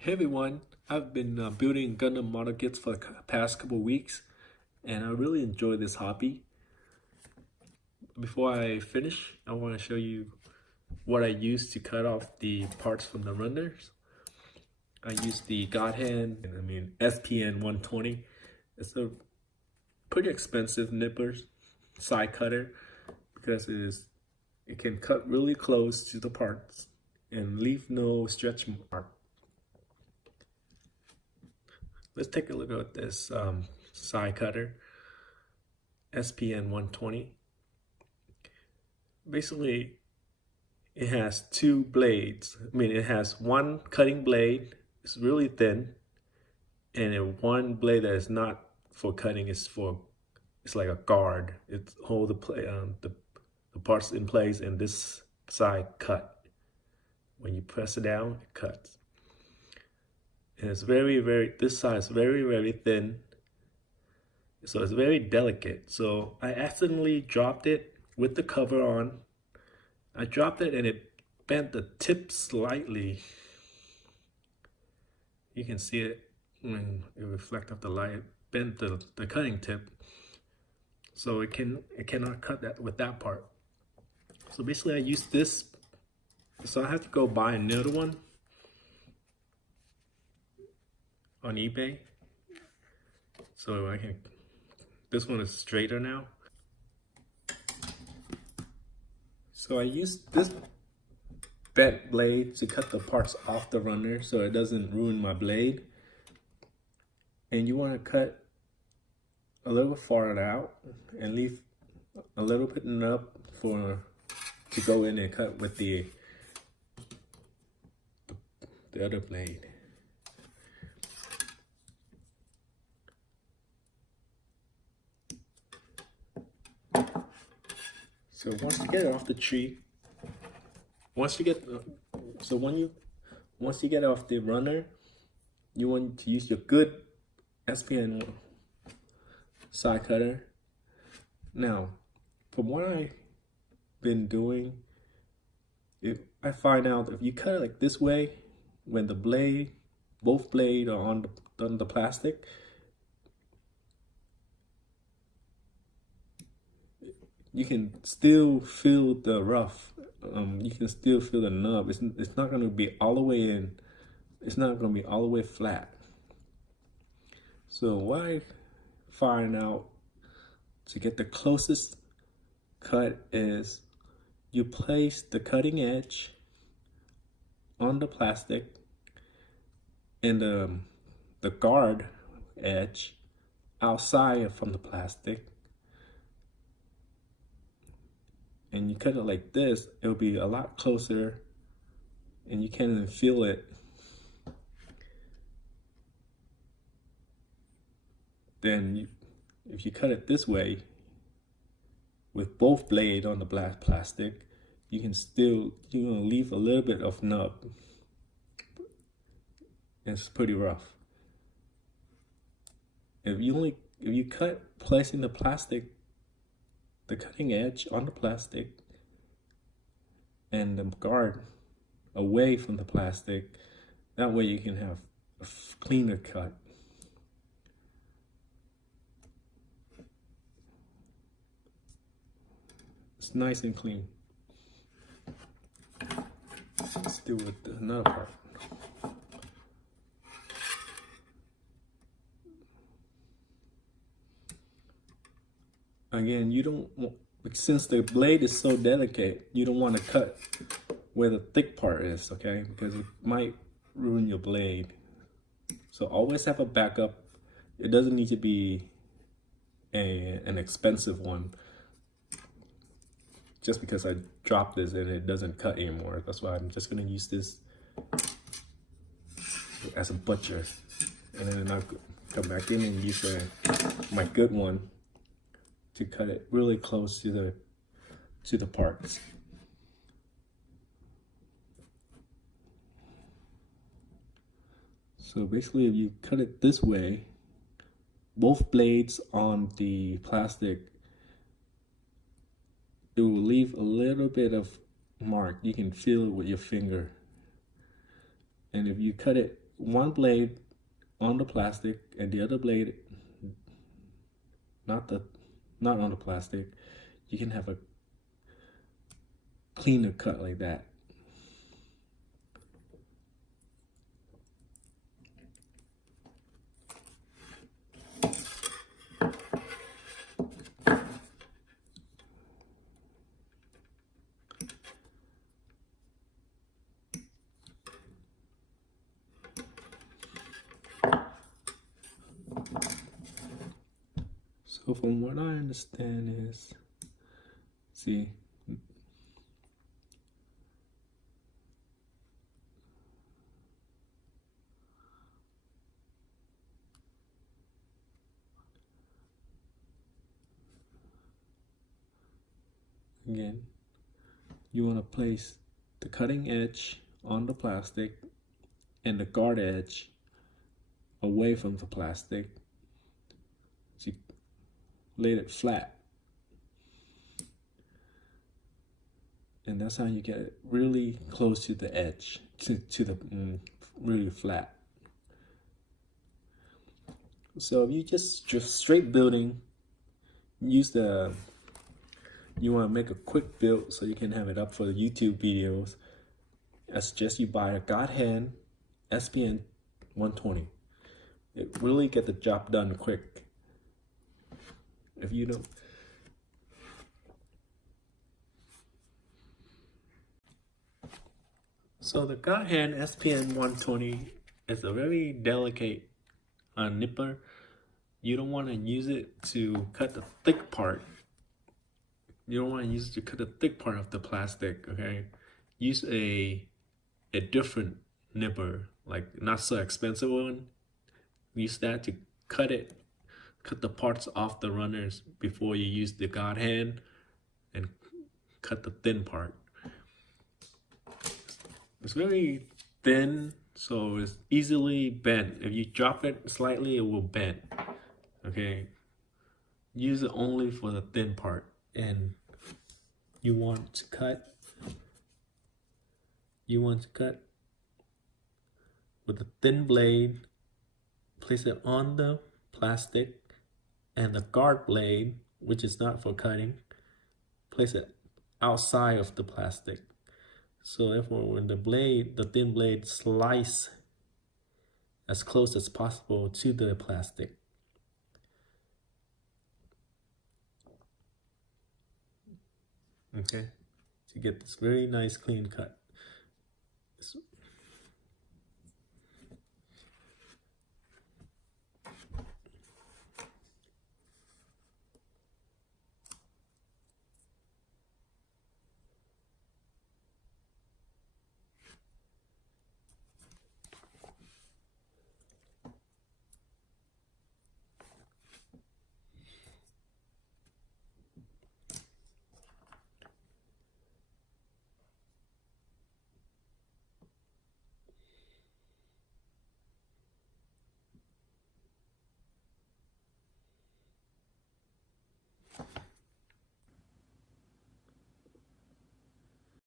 Hey everyone, I've been building Gundam model kits for the past couple weeks and I really enjoy this hobby. Before I finish, I want to show you what I use to cut off the parts from the runners. I use the Godhand SPN 120. It's a pretty expensive nippers side cutter because it can cut really close to the parts and leave no stretch mark. Let's take a look at this side cutter, SPN 120. Basically, it has two blades. It has one cutting blade, it's really thin, and one blade that is not for cutting, it's like a guard. It holds the parts in place, and this side cut. When you press it down, it cuts. And it's this side is very thin, so it's very delicate. So I accidentally dropped it with the cover on. I dropped it and it bent the tip slightly. You can see it when it reflects off the light. It bent the cutting tip, so it cannot cut that with that part. So basically, I use this. So I have to go buy another one on eBay. So this one is straighter now. So I use this bent blade to cut the parts off the runner so it doesn't ruin my blade. And you want to cut a little farther out and leave a little bit enough to go in and cut with the other blade. So once you get it off the tree, once you get off the runner, you want to use your good SPN side cutter. Now, from what I've been doing, I find out if you cut it like this way, when both blades are on the plastic, you can still feel the rough. You can still feel the nub. It's not going to be all the way in. It's not going to be all the way flat. So what I find out to get the closest cut is you place the cutting edge on the plastic and the guard edge outside from the plastic, and you cut it like this, it'll be a lot closer and you can't even feel it. Then if you cut it this way with both blades on the black plastic, you're gonna leave a little bit of nub. It's pretty rough. If you cut placing the cutting edge on the plastic and the guard away from the plastic, that way you can have a cleaner cut. It's nice and clean. Let's do with another part. Again, you don't want, since the blade is so delicate, you don't want to cut where the thick part is, okay? Because it might ruin your blade. So always have a backup. It doesn't need to be an expensive one. Just because I dropped this and it doesn't cut anymore. That's why I'm just gonna use this as a butcher. And then I'll come back in and use my good one to cut it really close to the parts. So basically, if you cut it this way, both blades on the plastic, it will leave a little bit of mark. You can feel it with your finger. And if you cut it one blade on the plastic and the other blade not on the plastic, you can have a cleaner cut like that. So from what I understand is, see, again, you want to place the cutting edge on the plastic and the guard edge away from the plastic. So you lay it flat. And that's how you get it really close to the edge, to the really flat. So if you just straight building, use the, you want to make a quick build so you can have it up for the YouTube videos, I suggest you buy a Godhand SPN 120. It really get the job done quick. If you don't, so the Godhand SPN 120 is a very delicate nipper. You don't want to use it to cut the thick part. You don't want to use it to cut the thick part of the plastic, okay? Use a different nipper, like not so expensive one. Use that to cut the parts off the runners before you use the Godhand and cut the thin part. It's very thin, so it's easily bent. If you drop it slightly, it will bend. Okay, use it only for the thin part, and you want to cut with a thin blade. Place it on the plastic, and the guard blade, which is not for cutting, place it outside of the plastic. So therefore, when the thin blade slice as close as possible to the plastic. Okay, to get this very nice clean cut.